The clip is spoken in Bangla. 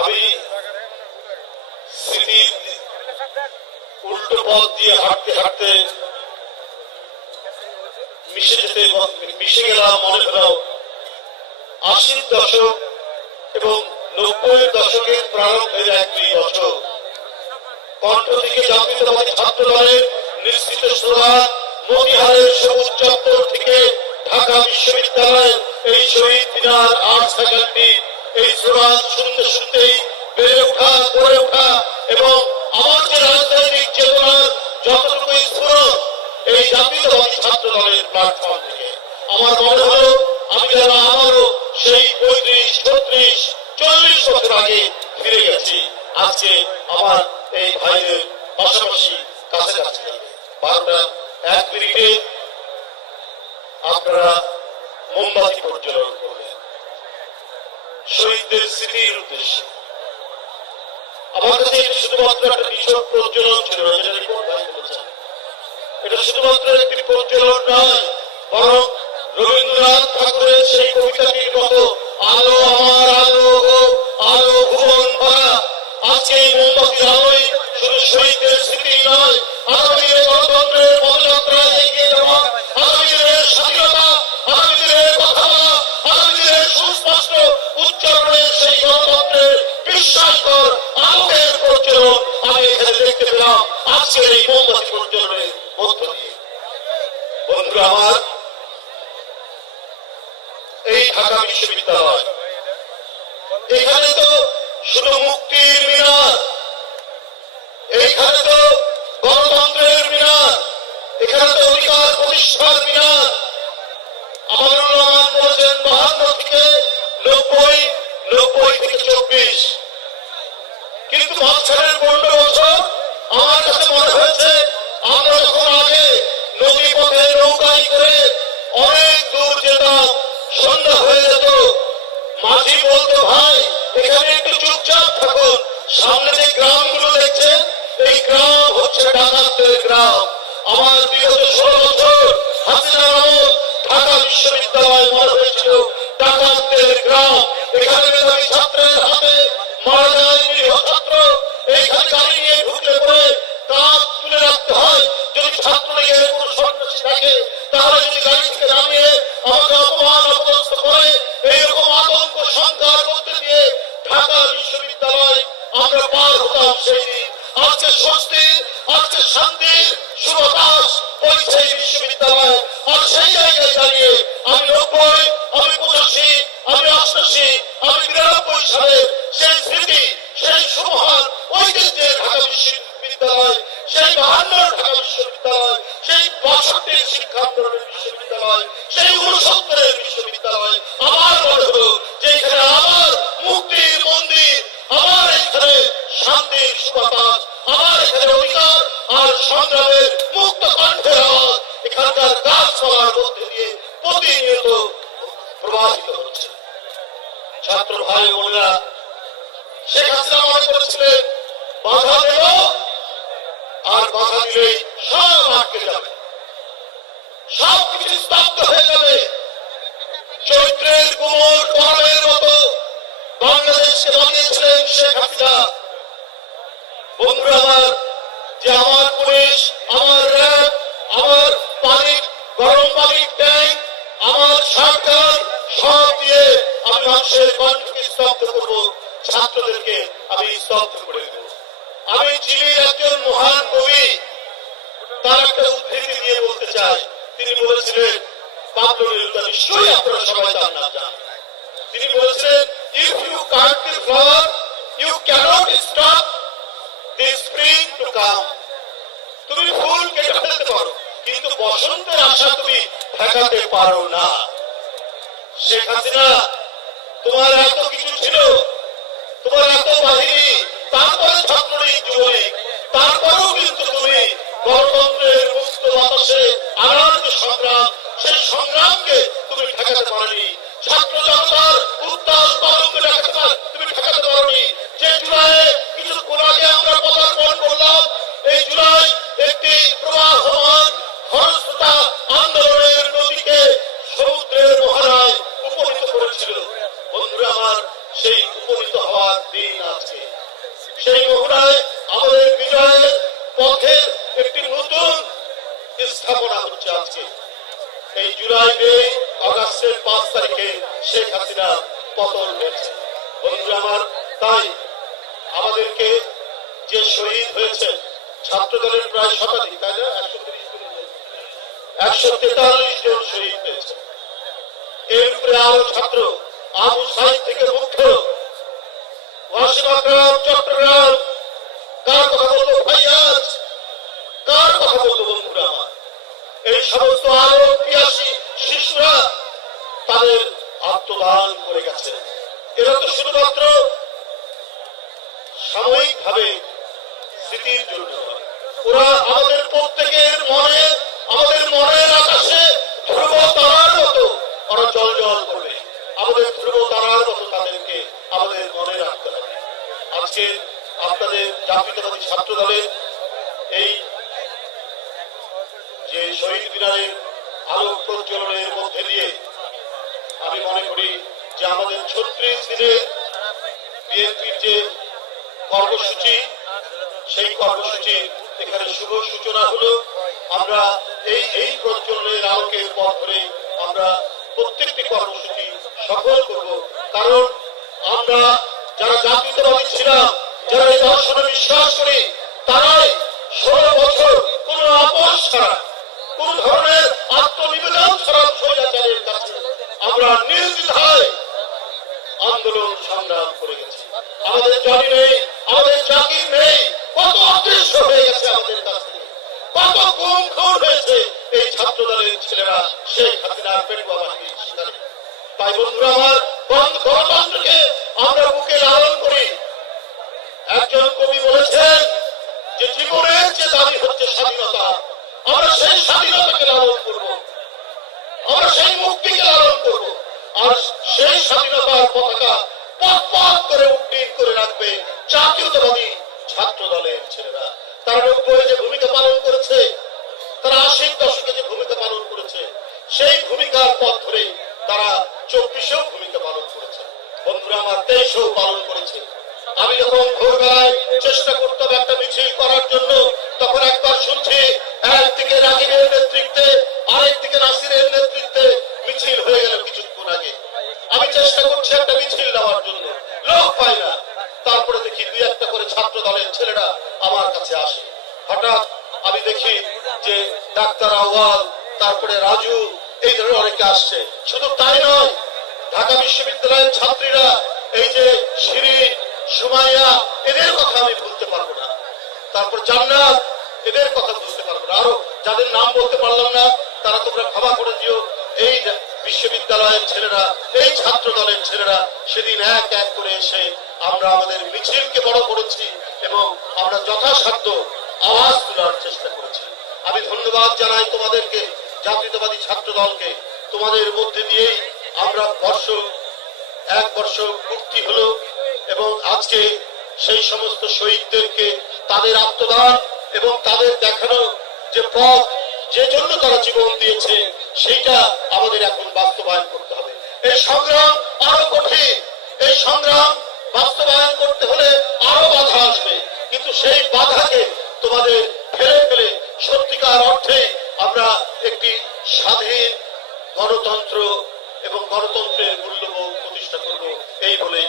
আমি স্মৃতির উল্টো পথ দিয়ে হাঁটতে হাঁটতে মিশে গেলাম, মনে হলো 80-র দশক এবং 90-এর দশকের প্রারম্ভের এক দুই বছর কণ্ঠ থেকে জাতীয়তাবাদী ছাত্র দলের নিশ্চিত স্লোগান, মতিহারের সবুজ চত্বর থেকে ঢাকা বিশ্ববিদ্যালয় এই শহীদ মিনার আর্টস ফ্যাকাল্টি, এই স্লোগান শুনতে শুনতেই বেড়ে ওঠা, গড়ে ওঠা এবং আমার যে রাজনৈতিক চেতনার যতটুকু স্ফুরণ এই জাতীয়তাবাদী ছাত্র দলের প্ল্যাটফর্ম থেকে আমার মনে হলো আমি যেন আমারও সেই 35, 36, 40 বছর আগে ফিরে গেছি। আজকে আমার এই ভাইদের পাশাপাশি কাছে কাছে 12:01 আপনারা মোমবাতি প্রজ্বলন করবেন শহীদদের স্মৃতির উদ্দেশ্যে। আমার কাছে এটা শুধুমাত্র একটা নিছক প্রজ্বলন ছিল না, যেটা রিপোর্ট ভাই বলেছেন, এটা শুধুমাত্র একটি প্রজ্বলন নয়, বরং রবীন্দ্রনাথ ঠাকুরের সেই কবিতাটির মতো আলো আমার আলো গো, আলো ভুবন ভরা। আজকে এই মোমবাতির আলোয় শুধু শহীদদের স্মৃতি নয়, আগামী দিনে গণতন্ত্রের পদযাত্রায় এগিয়ে যাওয়া, আগামী দিনের স্বাধীনতা, আগামী দিনের কথা বলা, আগামী দিনের সুস্পষ্ট উচ্চারণের সেই গণতন্ত্রের বিশ্বাসকর আলোকের প্রজ্বলন আমি এখানে দেখতে পেলাম আজকের এই মোমবাতি প্রজ্বলনের মধ্য দিয়ে। বন্ধুরা আমার, এই ঢাকা বিশ্ববিদ্যালয়, এখানে তো শুধু মুক্তির মিনার, এইখানে তো গণতন্ত্রের মিনার, এখানে তো অধিকার প্রতিষ্ঠার মিনার। আমার অনুমান বলছেন 52 থেকে 90, 90 থেকে 24, কিন্তু মাঝখানের 15 বছর আমার কাছে মনে হয়েছে আমরা যখন আগে নদী পথে নৌকায় করে অনেক দূর যেতাম, সন্ধ্যা হয়ে যেত, মাঝি বলতো ভাই এখানে একটু চুপচাপ থাকুন, সামনে যে গ্রামগুলো দেখছেন এই গ্রাম হচ্ছে ডাকাতদের গ্রাম। আমার বিগত 16 বছর হাসিনা আমল ঢাকা বিশ্ববিদ্যালয় মনে হয়েছিল ডাকাতদের গ্রাম। এখানে মেধাবী ছাত্রের হাতে মারা যায় নিরীহ ছাত্র, এইখানে গাড়ি নিয়ে ঢুকলে পরে কাজ তুলে রাখতে হয়, যদি ছাত্রলীগের কোনো সন্ত্রাসী থাকে তাহলে যদি গাড়ি থেকে নামিয়ে আমাকে অপমান অপদস্থ করে, এইরকম আতঙ্ক সংখ্যার মধ্যে দিয়ে ঢাকা বিশ্ববিদ্যালয় আমরা পার হতাম সেই দিন। আজকে স্বস্তির, আজকে শান্তির সুবাতাস বইছে এই বিশ্ববিদ্যালয়। আর সেই জায়গায় দাঁড়িয়ে আমি 90, আমি 85, আমি 88, আমি 92 সালের সেই স্মৃতি, সেই সুমহান ঐতিহ্যের ঢাকা বিশ্ববিদ্যালয়, সেই 52 ঢাকা বিশ্ববিদ্যালয়, সেই 62 শিক্ষা আন্দোলনের বিশ্ববিদ্যালয়, সেই 69 বিশ্ববিদ্যালয় আমার মনে হলো যে এখানে আমার মুক্তির মন্দির, আমার এখানে শান্তির সুবাতাস, আমার এখানে অধিকার আর সংগ্রামের মুক্ত কণ্ঠের আওয়াজ এখানকার গাছপালার মধ্যে দিয়ে প্রতিনিয়ত প্রবাহিত হচ্ছে। ছাত্র ভাই বোনেরা, শেখ হাসিনা মনে করেছিলেন বাধা দেব আর বাধা দিলেই সব আটকে যাবে, সব কিছু স্তব্ধ হয়ে যাবে। চৈত্রের কুমোর গরমের মতো বাংলাদেশকে বানিয়েছিলেন শেখ হাসিনা। বন্ধুরা আমার, যে আমার পুলিশ, আমার র্যাব, আমার পানি, গরম পানির ট্যাঙ্ক, আমার সরকার সব দিয়ে আমি মানুষের কণ্ঠকে স্তব্ধ করব, ছাত্রদেরকে আমি স্তব্ধ করে দেব। আমি চিলির একজন মহান কবি, তার একটা উদ্ধৃতি দিয়ে বলতে চাই। তিনি বলেছিলেন, পাবলো নেরুদা, নিশ্চয়ই আপনারা সবাই তার নাম জানেন। তিনি বলেছিলেন, if you cut the flower, you cannot stop the spring to come. তুমি ফুল কেটে ফেলতে পারো, কিন্তু বসন্তের আশা তুমি ঠেকাতে পারো না। শেখ হাসিনা, তোমার এত কিছু ছিল, তোমার এত বাহিনী, তারপরে ছাত্রলীগ, যুবলীগ, তারপরেও কিন্তু তুমি গণতন্ত্রের মুক্ত বাতাসে আনার যে সংগ্রাম, সেই সংগ্রামকে তুমি ঠেকাতে পারোনি। ছাত্র জনতার উত্তাল তরঙ্গে তুমি ঠেকাতে পারোনি। যে জুলাইয়ে কিছুক্ষণ আগে আমরা পদার্পণ করলাম, এই জুলাই একটি প্রবাহমান খরস্রোতা আন্দোলনের নদীকে সমুদ্রের মহারায় উপনীত করেছিল। বন্ধুরা আমার, সেই উপনীত হওয়ার দিন পথের একটি নতুন স্থাপনা হচ্ছে আজকে। এই জুলাই, মে, আগস্টের 5 তারিখে শেখ হাসিনা পতন হয়েছে। বন্ধুরা আমার, তাই আমাদেরকে যে শহীদ হয়েছে ছাত্র দলের প্রায় শতাধিক, তাই না, 143 জন শহীদ হয়েছে। এর উপরে আরো ছাত্র আবু সাইদ থেকে মুক্ত, ওয়াসিম আকরাম, চট্টগ্রাম, কার কথা বলবো ভাইয়াজ, কার কথা বলবো বন্ধুরা আমার, এই সমস্ত আরো ৮২ শিশুরা তাদের আত্মদান করে গেছে। এরা তো শুধুমাত্র সাময়িক ভাবে স্মৃতির জন্য নয়, ওরা আমাদের প্রত্যেকের মনে, আমাদের মনের আকাশে ধ্রুব তারার মতো ওরা জল জল করবে। আমাদের ধ্রুব তারার মতো তাদেরকে আমাদের মনে রাখতে হবে। আজকে আপনাদের জাতীয়তাবাদী ছাত্র দলের এই যে শহীদ মিনারের আলোক প্রজ্বলনের মধ্যে দিয়ে আমি মনে করি যে আমাদের ৩৬ দিনের বিএনপির যে কর্মসূচি, সেই কর্মসূচির এখানে শুভ সূচনা হলো। আমরা এই প্রজ্বলনের আলোকের পথ ধরে আমরা প্রত্যেকটি কর্মসূচি সফল করব। কারণ আমরা যারা জাতীয়তাবাদী ছিলাম, যারা এই দর্শনে বিশ্বাস করি, তারাই ১৬ বছর কোন আপোষ ছাড়া, কোন ধরনের আত্মনিবেদন ছাড়া স্বৈরাচারের কাছে আমরা নির্দ্বিধায় আন্দোলন সংগ্রাম করে গেছি। আমাদের জনি নেই, আমাদের জাকির নেই, কত অদৃশ্য হয়ে গেছে আমাদের কাছ থেকে, কত গুম খুন হয়েছে এই ছাত্র দলের ছেলেরা শেখ হাসিনার পেটুয়া বাহিনীর শিকারে। তাই বন্ধুরা আমার, গণতন্ত্রকে আমরা বুকে লালন করি। একজন কবি বলেছেন যে জীবনের যে দাবি হচ্ছে স্বাধীনতা, আমরা সেই স্বাধীনতাকে লালন করব, আমরা সেই মুক্তিকে লালন করব। আর সেই স্বাধীনতার পতাকা পথ পথ করে উড্ডীন করে রাখবে জাতীয়তাবাদী ছাত্র দলের ছেলেরা। তারা ৯০ যে ভূমিকা পালন করেছে, তারা ৮০ দশকে যে ভূমিকা পালন করেছে, সেই ভূমিকার পথ ধরে তারা ২৪-এও ভূমিকা পালন করেছে। বন্ধুরা আমার, ২৩-এও পালন করেছে। আমি যখন ভোরবেলায় চেষ্টা করতাম একটা মিছিল করার জন্য, তখন একবার শুনছি একদিকে রাজীবের নেতৃত্বে, আরেকদিকে নাসিরের নেতৃত্বে মিছিল হয়ে গেল কিছুক্ষণ আগে। আমি চেষ্টা করছি একটা মিছিল দেওয়ার জন্য, লোক পাই না। তারপরে দেখি ২-১টা করে ছাত্র দলের ছেলেরা আমার কাছে আসে। হঠাৎ আমি দেখি যে ডাক্তার আওয়াল, তারপরে রাজু, এই ধরনের অনেকে আসছে। শুধু তাই নয়, ঢাকা বিশ্ববিদ্যালয়ের ছাত্রীরা, এই যে শিরিন, সুমাইয়া, এদের কথা আমি ভুলতে পারবো না। তারপর জান্নাত, এদের কথা বুঝতে পারবো না। আরো যাদের নাম বলতে পারলাম না, তারা তোমরা ক্ষমা করে দিও। এই বিশ্ববিদ্যালয়ের ছেলেরা, এই ছাত্র দলের ছেলেরা সেদিন এক এক করে এসে আমরা আমাদের মিছিলকে বড় করেছি এবং আমরা যথাসাধ্য আওয়াজ তোলার চেষ্টা করেছি। আমি ধন্যবাদ জানাই তোমাদেরকে, জাতীয়তাবাদী ছাত্র দলকে। তোমাদের মধ্যে দিয়েই আমরা এক বর্ষ পূর্তি হলো এবং আজকে সেই সমস্ত শহীদদেরকে তাদের আত্মদান এবং তাদের দেখানো যে পথ, যে জন্য তারা জীবন দিয়েছে, সেইটা আমাদের এখন বাস্তবায়ন করতে হবে। এই সংগ্রাম আরো কঠিন, এই সংগ্রাম বাস্তবায়ন করতে হলে আরো বাধা আসবে, কিন্তু সেই বাধাকে তোমাদের ফেলে সত্যিকার অর্থে আমরা একটি স্বাধীন গণতন্ত্র এবং গণতন্ত্রের মূল্যবোধ প্রতিষ্ঠা করব, এই বলেই